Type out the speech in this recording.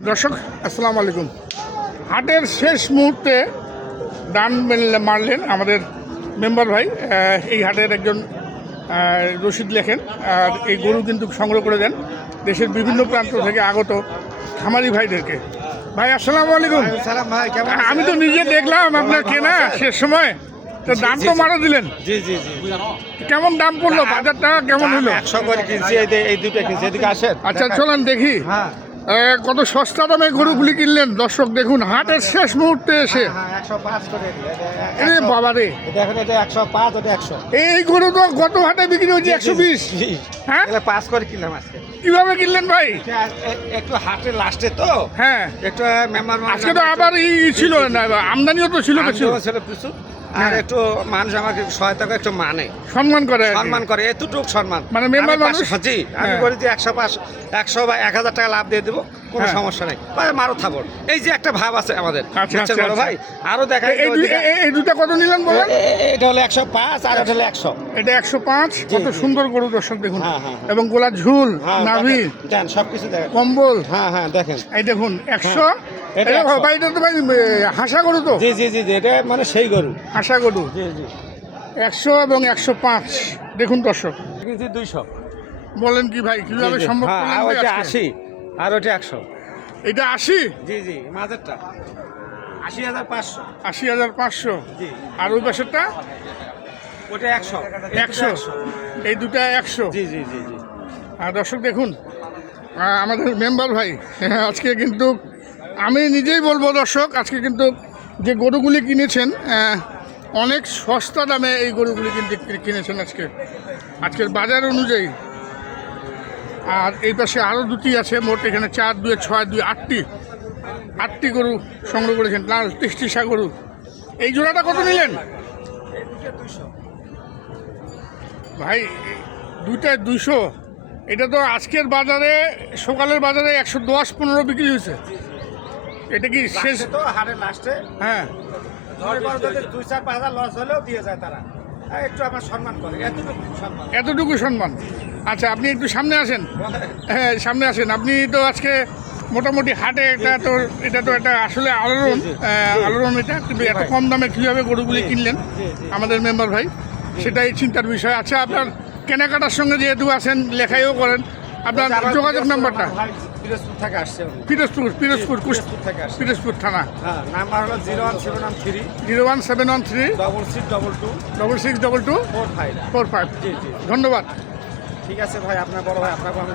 দর্শক আসসালামু আলাইকুম। হাটের শেষ মুহূর্তে ডান মারলেন আমাদের মেম্বার ভাই। এই হাটের একজন রসিদ লেখেন আর এই গরু কিন্তু সংগ্রহ করে দেন দেশের বিভিন্ন প্রান্ত থেকে আগত খামারি ভাইদেরকে। ভাই আসসালামু আলাইকুম। আমি তো নিজে দেখলাম আপনার কেনা শেষ সময়, তো দাম তো মারা দিলেন। জি জি জি। কেমন দাম পড়লো, বাজারটা কেমন হলো? 100 করে কিনছি, এই দুটো কিনছি। এদিকে আসেন। আচ্ছা চলেন দেখি হ্যাঁ কত সস্তা দামে গরুগুলি কিনলেন। দর্শক দেখুন হাটের শেষ মুহূর্তে এসে, হ্যাঁ 105 করে। আরে বাবা রে, দেখেন এটা 105, ওটা 100। এই গরু তো গত হাটে বিক্রি হয়েছে 120। হ্যাঁ এটা 5 করে কিনলাম আজকে। কিভাবে কিনলেন ভাই? একটু হাটের লাস্টে তো হ্যাঁ একটু মেম্বার আজকে তো আবার ছিল না, আমদানিও তো ছিল কিছু, ছিল কিছু। আর একটু মানুষ আমাকে সহায়তা করে, একটু মানে সম্মান করে আর কি। সম্মান করে, এতটুকু সম্মান। মানে মেম্বার আমি মানুষ। জি আমি হ্যাঁ। বলি যে 100 বা 1000 টাকা লাভ দিয়ে দেবো, কোনো হ্যাঁ। সমস্যা নেই। মারো থাবর, এই যে একটা ভাব আছে আমাদের। আচ্ছা, বুঝছেন আচ্ছা, বড় ভাই? আরো দেখা এই দুটা কত নিলেন বলেন? এটা হলো 105 আর এটা হলো 100। এটা 105। কত সুন্দর গরু দর্শক দেখুন, হ্যাঁ, হ্যাঁ। এবং গোলার ঝুল, হ্যাঁ, নাভি, দেন সবকিছু দেখেন। কম্বল। হ্যাঁ হ্যাঁ দেখেন। এই দেখুন 100। এটা এটা 100। ভাই এটা তো ভাই হাসা গরু তো, জি জি জি জি, এটা মানে সেই গরু। হাসা গরু। জি জি 100 এবং 105 দেখুন দর্শক। কিনছি 200। বলেন কি ভাই, কিভাবে সম্ভব হ্যাঁ, করলেন আর ভাই ওইটা আজকে? 80 আর ওইটা 100। এটা 80। জি জি মাঝেরটা 80,500। 80,500। জি আর ওই পাশেরটা ওটা 100। 100। এই দুটা 100। জি জি জি জি। আর দর্শক দেখুন আমাদের মেম্বার ভাই আজকে কিন্তু আমি নিজেই বলবো দর্শক, আজকে কিন্তু যে গরুগুলি কিনেছেন অনেক সস্তা দামে এই গরুগুলি কিন্তু কিনেছেন আজকের বাজার অনুযায়ী। আর এই পাশে আরও দুটি আছে, মোট এখানে 4, 2, 6, 2, 8টি গরু সংগ্রহ করেছেন, লাল তেষ্টিসা গরু। এই জোড়াটা কত নিলেন ভাই? দুইটায় 200। এটা তো আজকের বাজারে, সকালের বাজারে 110-15 বিক্রি হয়েছে। এটা কি শেষ? তো হাড়ের লাস্টে হ্যাঁ 2-4-5,000 লস হলেও দিয়ে যায় তারা। একটু আমার সম্মান করে, এতটুকু সম্মান। এতটুকু সম্মান। আচ্ছা আপনি একটু সামনে আসেন। হ্যাঁ সামনে আসেন। আপনি তো আজকে মোটামুটি হাটে এটা তো একটা আসলে আলোড়ন এটা, কিন্তু এত কম দামে কীভাবে গরুগুলি কিনলেন আমাদের মেম্বার ভাই, সেটাই চিন্তার বিষয়। আচ্ছা আপনার কেনাকাটার সঙ্গে যেহেতু আছেন, লেখাইও করেন, আপনার যোগাযোগ নাম্বারটা? পিরোজপুর থেকে আসছে উনি। পিরোজপুর থানা। হ্যাঁ, নাম্বার হলো 01713 01713 6622 6622 45। 45। জি জি ধন্যবাদ। ঠিক আছে ভাই, আপনার বড় ভাই, আপনাকে আমি